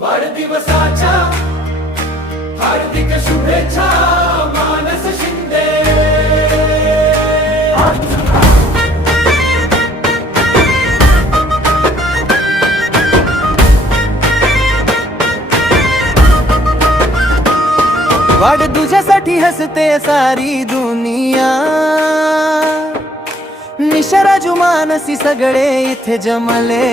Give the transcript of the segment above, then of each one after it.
वाढदिवसाच्या हार्दिक शुभेच्छा मानस शिंदे। वाढ तुझ्यासाठी हसते सारी दुनिया, निशराजू मानसी सगळे इथे जमले।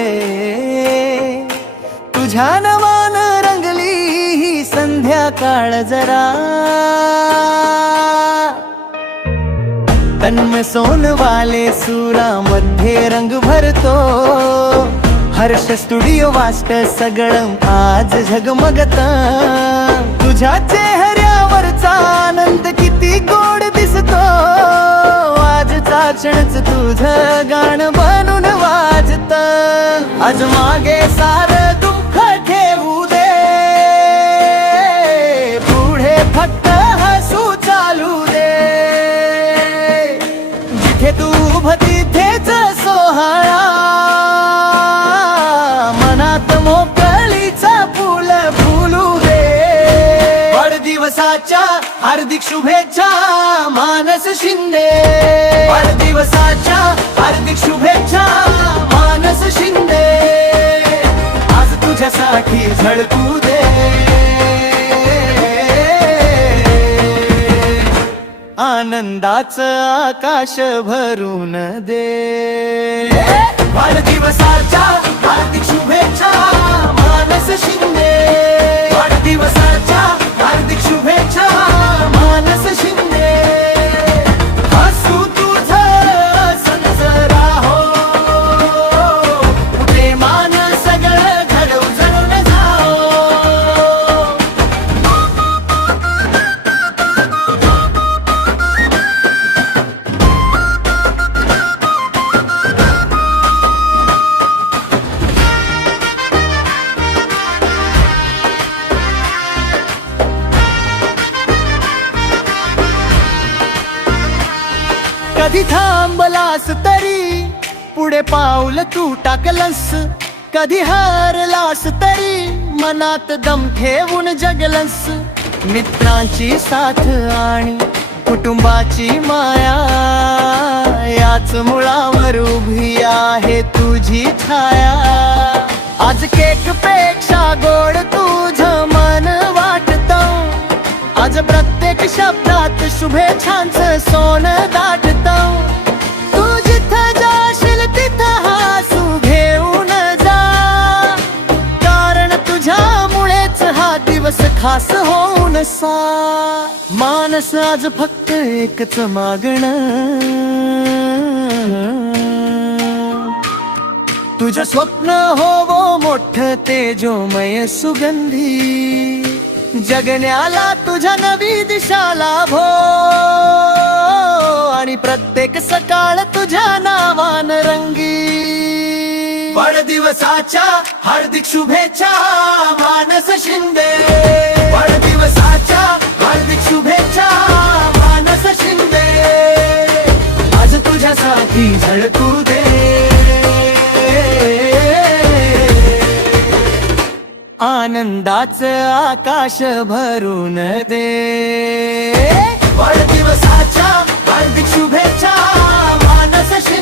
तुझ्या नवान रंगली ही संध्याकाळ जरा, तन्मय सोनवाले सुरामध्ये रंग भरतो। हर्ष स्टुडिओ वास्ट सगळं आज झगमगत। तुझ्या चेहऱ्यावरचा आनंद किती गोड दिसतो। आजचा क्षणच तुझं गाणं बनून वाजत। आज मागे सारं दुःख ठेवू दे, पुढे फक्त हसू चालू दे। जिथे तू उभ तिथेच सोहळा, मनात मोकळीचा फुल फुलू दे। वाढदिवसाच्या हार्दिक शुभेच्छा मानस शिंदे। वाढदिवसाच्या हार्दिक शुभेच्छा मानस शिंदे। आज तुझ्यासाठी झळकू दे, आनंदाचं आकाश भरून दे। वाढदिवसाच्या हार्दिक शुभेच्छा मानस शिंदे। वाढदिवसाच्या हार्दिक शुभेच्छा मानस शिंदे। हसू तुझं संजरा हो, प्रेमान सगळं घर उजळून जाओ। कधी थांबलास तरी पुढे पाऊल तू टाकलंस। कधी हारलास तरी मनात दम ठेवून जगलंस। मित्रांची साथ आणि कुटुंबाची माया, याच मुळावर उभी आहे तुझी छाया। आज केक पेक्षा गोड तुझं मन वाटतं। आज प्रत्येक शब्दात शुभेच्छांचं सोनं दाटतं। तू जिथं जाशील तिथं हसू घेऊन जा, कारण तुझ्यामुळेच हा दिवस खास होऊन सा। मानस आज फक्त एकच मागणं, तुझं स्वप्न होवो मोठं तेजोमय सुगंधी। जगण्याला तुझ्या नवी दिशा लाभो, आणि प्रत्येक सकाळ तुझ्या नावान रंगी। वाढदिवसाच्या हार्दिक शुभेच्छा मानस शिंदे। वाढदिवसाच्या हार्दिक शुभेच्छा मानस शिंदे। आज तुझ्यासाठी झळकू दे, आनंदाचं आकाश भरून दे। वाढदिवसाच्या हार्दिक शुभेच्छा मानस शिंदे।